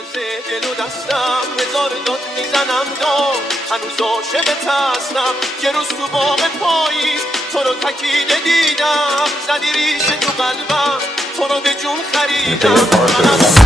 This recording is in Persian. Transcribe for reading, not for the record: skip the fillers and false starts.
میلرزه دل و دستم، هزار داد میزنم داد، هنوز عاشقت هستم. یه روز تو باغ پاییز تو رو تکیده دیدم، زدی ریشه تو قلبم، تو رو به جون خریدم.